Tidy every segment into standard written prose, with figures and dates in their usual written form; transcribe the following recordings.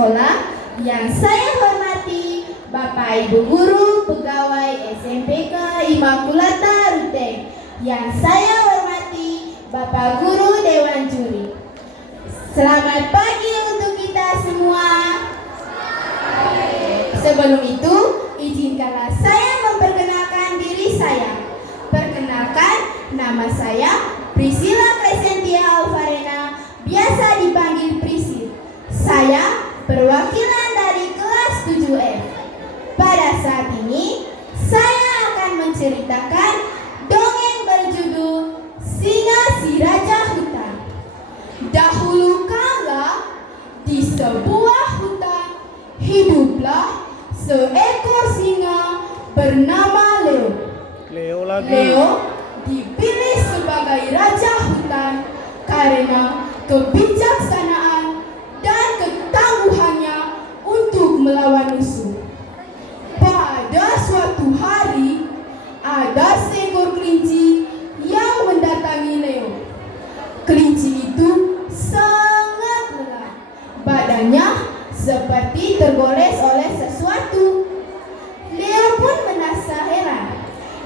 sekolah, yang saya hormati Bapak Ibu Guru Pegawai SMPK Immaculata Ruteng, yang saya hormati Bapak Guru Dewan Juri. Selamat pagi untuk kita semua. Sebelum itu, izinkanlah saya memperkenalkan diri saya. Perkenalkan, nama saya Priscilla Crescentia Alvarena, biasa dipanggil Prisil. Saya perwakilan dari kelas 7F. Pada saat ini, saya akan menceritakan dongeng berjudul Singa si Raja Hutan. Dahulu kala, di sebuah hutan, hiduplah seekor singa bernama Leo. Leo dipilih sebagai raja hutan karena kebijaksanaan dan ketangguhannya untuk melawan musuh. Pada suatu hari, ada seekor kelinci yang mendatangi Leo. Kelinci itu sangat lelah. Badannya seperti tergores oleh sesuatu. Leo pun merasa heran.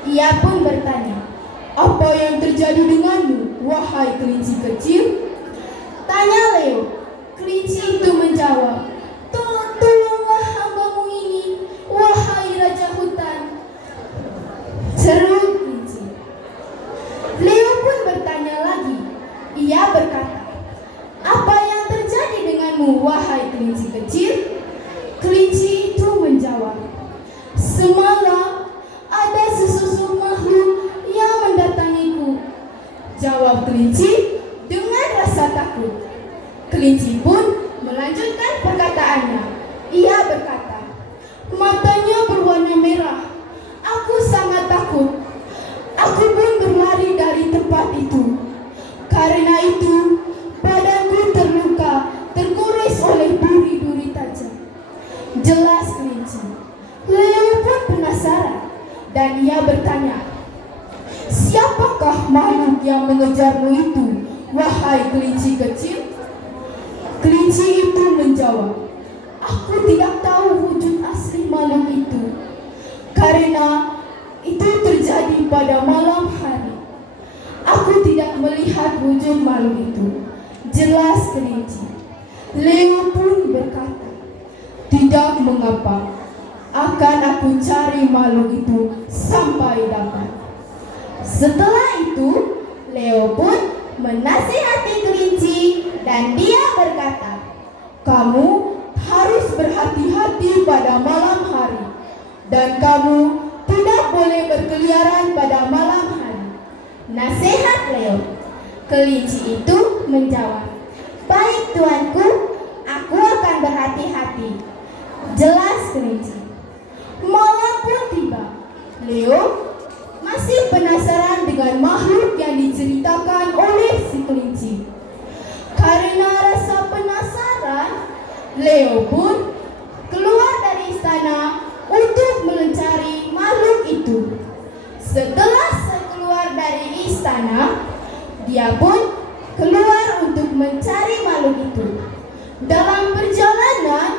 Ia pun bertanya, "Apa yang terjadi denganmu, wahai kelinci kecil?" Tanya Leo. Kelinci itu menjawab, "Tolonglah hambamu ini, wahai raja hutan." Seru kelinci. Leo pun bertanya lagi. Ia berkata, "Apa yang terjadi denganmu, wahai kelinci kecil?" Kelinci itu menjawab, "Semalam ada sesosok makhluk yang mendatangiku." Jawab kelinci dengan rasa takut. Kelinci pun melanjutkan perkataannya. Ia berkata, "Matanya berwarna merah. Aku sangat takut. Aku pun berlari dari tempat itu. Karena itu, badanku terluka, tergores oleh duri-duri tajam." Jelas kelinci. Leo pun penasaran dan ia bertanya, "Siapakah makhluk yang mengejarmu itu, wahai kelinci kecil?" Kelinci itu menjawab, "Aku tidak tahu wujud asli makhluk itu, karena itu terjadi pada malam hari. Aku tidak melihat wujud makhluk itu." Jelas kelinci. Leo pun berkata, "Tidak mengapa, akan aku cari makhluk itu sampai dapat." Setelah itu, Leo pun menasihati kelinci dan dia berkata, "Kamu harus berhati-hati pada malam hari, dan kamu tidak boleh berkeliaran pada malam hari." Nasihat Leo. Kelinci itu menjawab, "Baik tuanku, aku akan berhati-hati." Jelas kelinci. Malam pun tiba. Leo masih penasaran dengan makhluk yang diceritakan oleh si kelinci. Karena rasa penasaran, Leo pun keluar dari istana untuk mencari makhluk itu. Setelah keluar dari istana, dia pun keluar untuk mencari makhluk itu. Dalam perjalanan,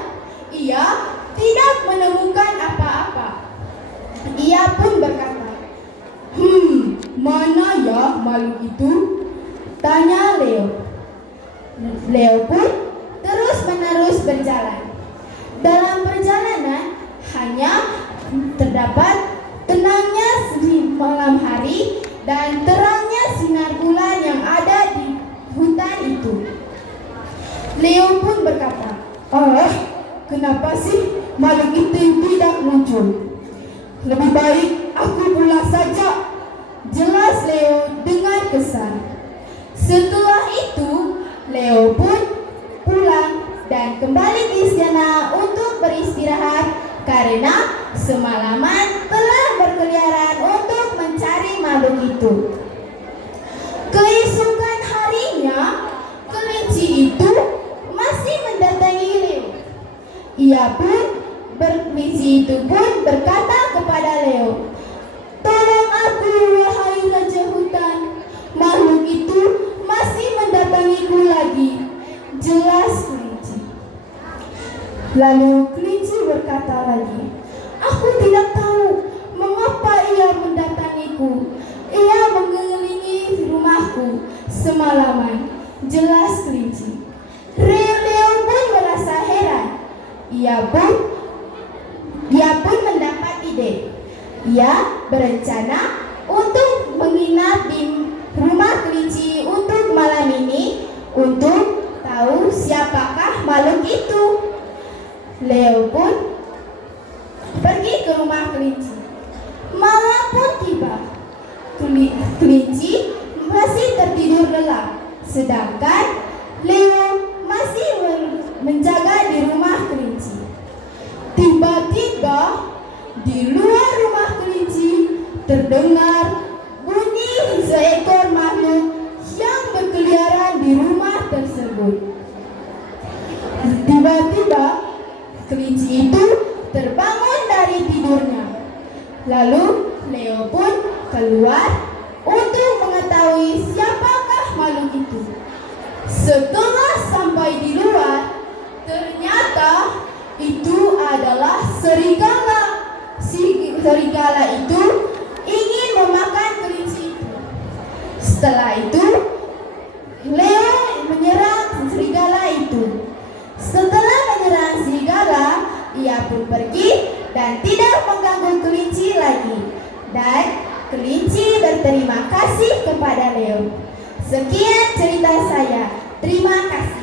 ia tidak menemukan apa-apa. Ia pun berkata, "Mana ya makhluk itu?" Tanya Leo. Leo pun terus-menerus berjalan. Dalam perjalanan, hanya terdapat tenangnya malam hari dan terangnya sinar bulan yang ada di hutan itu. Leo pun berkata, "Kenapa sih makhluk itu tidak muncul? Lebih baik aku pulang saja." Jelas Leo dengan kesal. Setelah itu, Leo pun pulang dan kembali ke istana untuk beristirahat karena semalaman telah berkeliaran untuk mencari makhluk itu. Keesokan harinya, kelinci itu masih mendatangi Leo. Kelinci itu pun berkata kepada Leo, "Tolong aku, wahai raja hutan. Makhluk itu masih mendatangiku lagi." Jelas kelinci. Lalu kelinci berkata lagi, "Aku tidak tahu mengapa ia mendatangiku. Ia mengelilingi rumahku semalaman." Jelas kelinci. Leo pun merasa heran. Ia pun mendapat ide. Ia berencana untuk menginap di rumah kelinci untuk malam ini untuk tahu siapakah makhluk itu. Leo pun pergi ke rumah kelinci. Malam pun tiba. Kelinci masih tertidur lelap, sedangkan Leo masih menjaga di rumah kelinci. Tiba-tiba di luar rumah kelinci terdengar bunyi seekor makhluk yang berkeliaran di rumah tersebut. Tiba-tiba kelinci itu terbangun dari tidurnya. Lalu Leo pun keluar untuk mengetahui siapakah makhluk itu. Setelah sampai di luar, ternyata itu adalah serigala. Serigala itu ingin memakan kelinci itu. Setelah itu, Leo menyerang serigala itu. Setelah menyerang serigala, ia pun pergi dan tidak mengganggu kelinci lagi. Dan kelinci berterima kasih kepada Leo. Sekian cerita saya. Terima kasih.